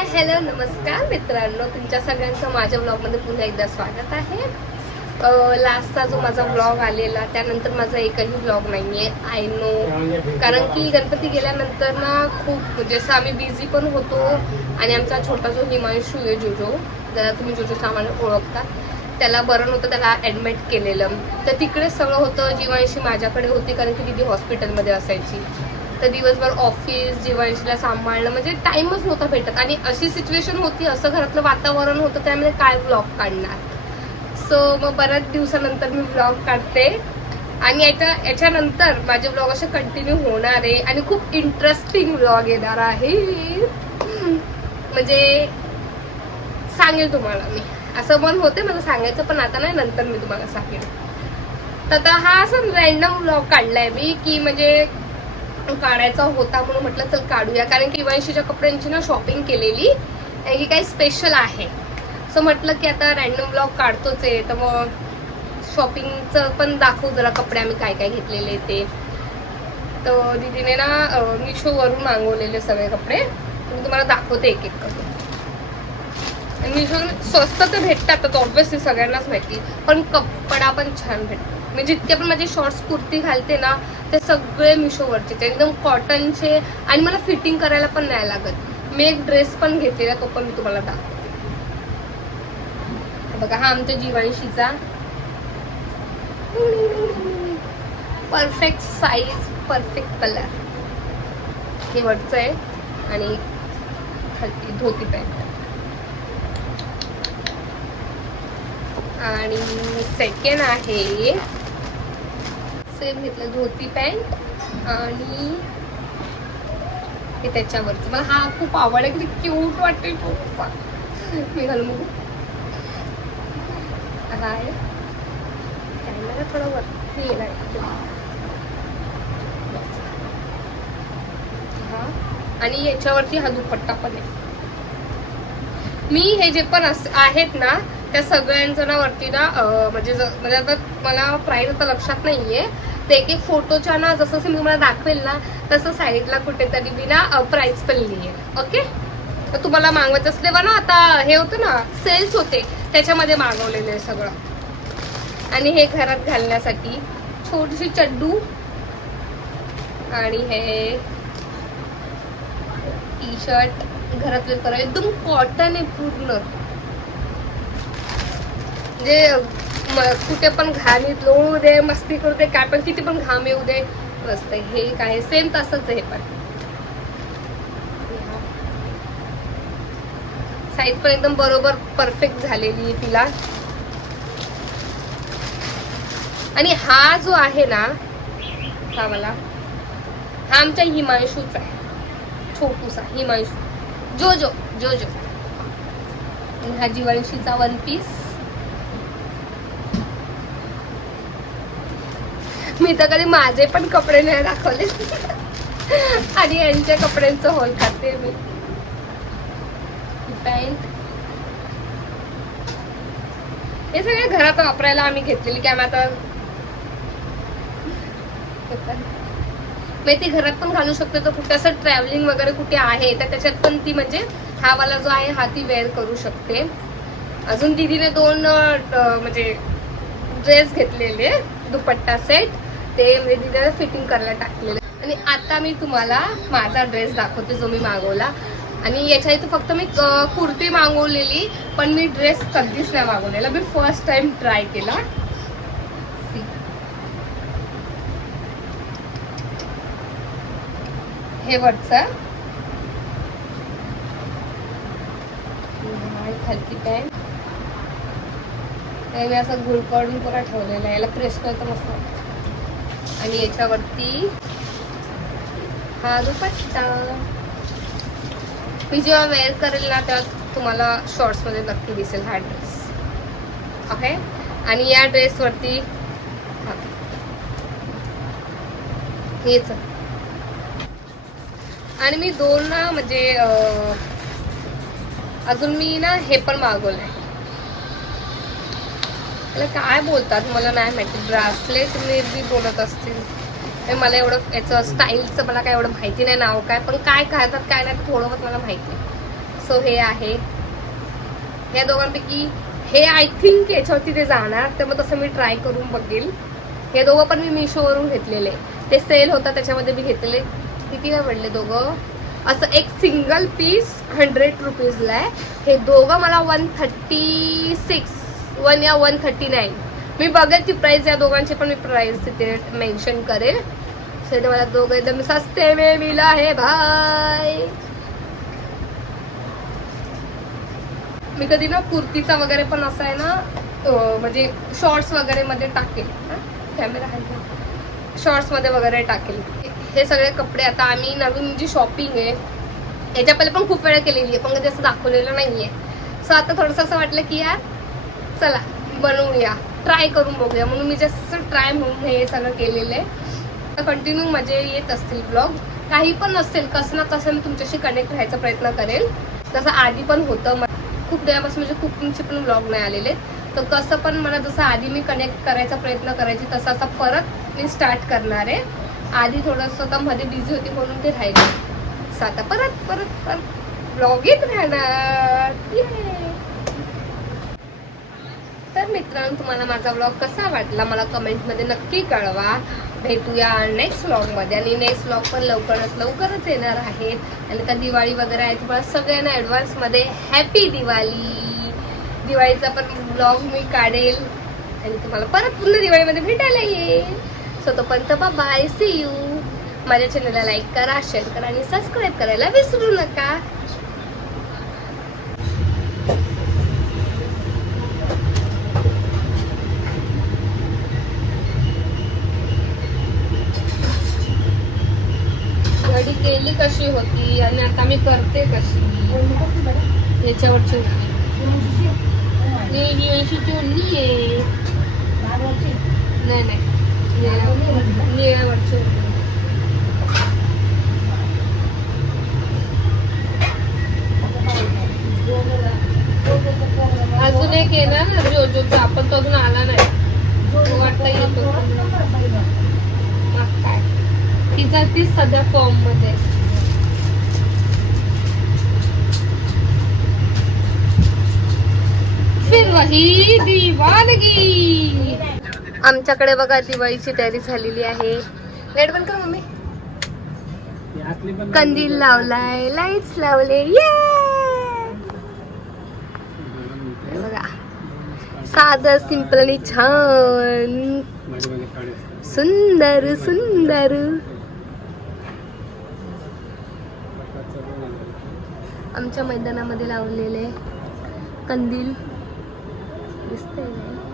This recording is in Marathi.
हाय हॅलो नमस्कार मित्रांनो. तुमच्या सगळ्यांचं माझ्या ब्लॉगमध्ये पुन्हा एकदा स्वागत आहे. लास्टचा जो माझा ब्लॉग आलेला त्यानंतर माझा एकही ब्लॉग नाही आहे आय नो कारण की गणपती गेल्यानंतर ना खूप म्हणजे असं आम्ही बिझी पण होतो आणि आमचा छोटा जो हिमांशू आहे जोजो ज्याला तुम्ही जोजो सामान ओळखता त्याला बरं नव्हतं त्याला ॲडमिट केलेलं. तर तिकडे सगळं होतं जीवांशी माझ्याकडे होती कारण की दिदी हॉस्पिटलमध्ये असायची. तर दिवसभर ऑफिस जीवांशीला सांभाळणं म्हणजे टाईमच नव्हता भेटत. आणि अशी सिच्युएशन होती असं घरातलं वातावरण होतं त्यामुळे काय ब्लॉग काढणार? सो मग बऱ्याच दिवसानंतर मी ब्लॉग काढते. आणि याच्या याच्यानंतर माझे ब्लॉग असे कंटिन्यू होणार आहे. आणि खूप इंटरेस्टिंग ब्लॉग येणार आहे. म्हणजे सांगेल तुम्हाला मी. असं मन होते मला सांगायचं पण आता नाही नंतर मी तुम्हाला सांगेल. तर आता हा असं रॅन्डम ब्लॉग काढलाय मी की म्हणजे काढायचा होता म्हणून म्हटलं चल काढूया. कारण की वंशीच्या कपड्यांची ना शॉपिंग केलेली ही की काही स्पेशल आहे. सो म्हटलं की आता रॅन्डम ब्लॉग काढतोच आहे. तर मग शॉपिंगचं पण दाखवू जरा कपडे आम्ही काय काय घेतलेले ते. तर दीदीने ना मिशोवरून मागवलेले सगळे कपडे. मी तुम्हाला दाखवते एक एक करून मिशो स्वस्त तर भेटतात तर ऑब्व्हियसली सगळ्यांनाच माहिती. पण कपडा पण छान भेटतो. मी जितके पण माझे शॉर्ट्स कुर्ती घालते ना ते सगळे मिशोवरचे एकदम कॉटनचे आणि मला फिटिंग करायला पण नाही लागत. मी एक ड्रेस पण घेतलेला तो पण मी तुम्हाला दाखवते. बघा हा आमच्या जीवांशीचा परफेक्ट साईज परफेक्ट कलर हे वरचं आहे आणि खालती धोती पॅन्ट. आणि सेकंड आहे सेम घेतलं धोती पॅन्ट आणि हे त्याच्यावरचं. मला हा खूप आवड आहे किती क्यूट वाटते खूप मी घालून बघू. हा कॅमेरा थोडा वरती येणार हा. आणि याच्यावरती हा दुपट्टा पण आहे. मी हे जे पण अस- आहेत ना त्या सगळ्यांचं ना वरती ना म्हणजे म्हणजे आता मला प्राईज आता लक्षात नाहीये. ते एक एक फोटोच्या ना जसं मी तुम्हाला दाखवेल ना तसं साईडला कुठेतरी मी ना प्राईज पण लिहिेल ओके? तर तुम्हाला मागवत असले बा ना आता हे होतं ना सेल्स होते. त्याच्यामध्ये मागवलेलं आहे सगळं. आणि हे घरात घालण्यासाठी छोटीशी चड्डू आणि हे टी शर्ट घरात एकदम कॉटन आहे पूर्ण. म्हणजे कुठे पण घाम येऊ दे मस्ती करू दे काय पण किती पण घाम येऊ दे. मस्त हे काय सेम तसंच हे पण. साईज पण एकदम बरोबर परफेक्ट झालेली आहे तिला. आणि हा जो आहे ना हा मला हा आमच्या हिमांशूचा आहे. छोटूसा हिमांशू. जो जो जो जो आणि हा जीवांशीचा वन पीस मी तर कधी माझे पण कपडे नाही दाखवले. आणि यांच्या कपड्यांचं होल खाते मी. पॅन्ट. हे सगळे घरात वापरायला आम्ही घेतलेली काय आता मी ती घरात पण घालू शकते. तर कुठे असं ट्रॅव्हलिंग वगैरे कुठे आहे तर त्याच्यात पण ती म्हणजे हा वाला जो आहे हा ती वेअर करू शकते. अजून दीदीने दोन म्हणजे ड्रेस घेतलेले दुपट्टा सेट ते म्हणजे फिटिंग करायला टाकलेलं. आणि आता मी तुम्हाला माझा ड्रेस दाखवते जो मी मागवला. आणि याच्या इथं फक्त मी कुर्ती मागवलेली पण मी ड्रेस कधीच नाही मागवलेला. मी फर्स्ट टाइम ट्राय केला. हे वरचं. आणि खालची पॅन्ट मी असं घुळकडून पुरा ठेवलेला याला प्रेस करतो मस्त आणि याच्यावरती हा दुपट्टा. मी जेव्हा वेअर करेल ना तेव्हा तुम्हाला शॉर्ट्समध्ये नक्की दिसेल हा ड्रेस ओके आणि या ड्रेसवरती हा. हेच. आणि मी दोन ना म्हणजे अजून मी ना हे पण मागवलंय. त्याला काय बोलतात? मला नाही माहिती. ब्रासलेट मे बी बोलत असतील. हे मला एवढं याचं स्टाईलचं मला काय एवढं माहिती नाही नाव काय पण काय खातात काय नाही ते थोडं बहुत मला माहिती सो हे आहे. या दोघांपैकी हे आय थिंक याच्यावरती ते जाणार तर मग तसं मी ट्राय करून बघेल. हे दोघं पण मी मिशोवरून घेतलेले. ते सेल होता त्याच्यामध्ये मी घेतलेले. वेळ पडले दोघं? असं एक सिंगल पीस हंड्रेड रुपीजला आहे. हे दोघं मला वन थर्टी सिक्स वन या वन थर्टी नाईन मी बघेल ती प्राईस या दोघांची पण मी प्राईस तिथे मेन्शन करेल. सो मला दोघं एकदम सस्ते मे मिला हे भाय मी कधी ना कुर्तीचा वगैरे पण असं आहे ना म्हणजे शॉर्ट्स वगैरे मध्ये टाकेल. कॅमेरा आहे शॉर्ट्समध्ये वगैरे टाकेल. हे सगळे कपडे आता आम्ही नवीन जी शॉपिंग आहे याच्या पहिले पण खूप वेळा केलेली आहे पण कधी असं दाखवलेलं नाहीये. सो आता थोडंसं असं वाटलं की यार चला बनवूया. ट्राय करून बघूया. म्हणून मी जस्ट ट्राय म्हणून हे सगळं केलेलं आहे. कंटिन्यू माझे येत असतील ब्लॉग काही पण नसेल कसं ना कसं मी तुमच्याशी कनेक्ट राहायचा प्रयत्न करेल. तसं आधी पण होतं. खूप दिवसापासून म्हणजे कुकिंगचे पण ब्लॉग नाही आलेले. तर कसं पण मला जसं आधी मी कनेक्ट करायचा प्रयत्न करायची तसं आता परत मी स्टार्ट करणार आहे. आधी थोडंसं आता मध्ये बिझी होती म्हणून ते राहिले. आता परत परत परत ब्लॉग येत राहणार. तर मित्रांनो तुम्हाला माझा ब्लॉग कसा वाटला मला कमेंटमध्ये नक्की कळवा. भेटूया नेक्स्ट ब्लॉगमध्ये आणि नेक्स्ट ब्लॉग पण लवकरच लवकरच येणार आहेत आणि आता दिवाळी वगैरे आहे तुम्हाला सगळ्यांना ॲडव्हान्समध्ये हॅपी दिवाळी. दिवाळीचा पण ब्लॉग मी काढेल. आणि तुम्हाला परत पुन्हा दिवाळीमध्ये भेटायला येईल. सो तोपर्यंत बाय सी यू माझ्या चॅनलला लाईक करा शेअर करा आणि सबस्क्राईब करायला विसरू नका. घडी केली कशी होती आणि आता मी करते कशी? याच्यावरची नाही ही अशी चोरली आहे. नाही नाही. निळ्या- निळ्यावरची. अजून एक येणार ना जोजोचा आपण तो अजून आला नाही तो वाटतं येतो मग काय तर तीच सध्या फॉर्ममध्ये. आमच्याकडे बघा दिवाळीची तयारी झालेली आहे. लाइट बंद कर मम्मी. कंदील लावलाय लाईट्स लावले ये बघा. साधं सिंपल आणि छान. सुंदर सुंदर. आमच्या मैदानामध्ये लावलेले कंदील. दिसतंय.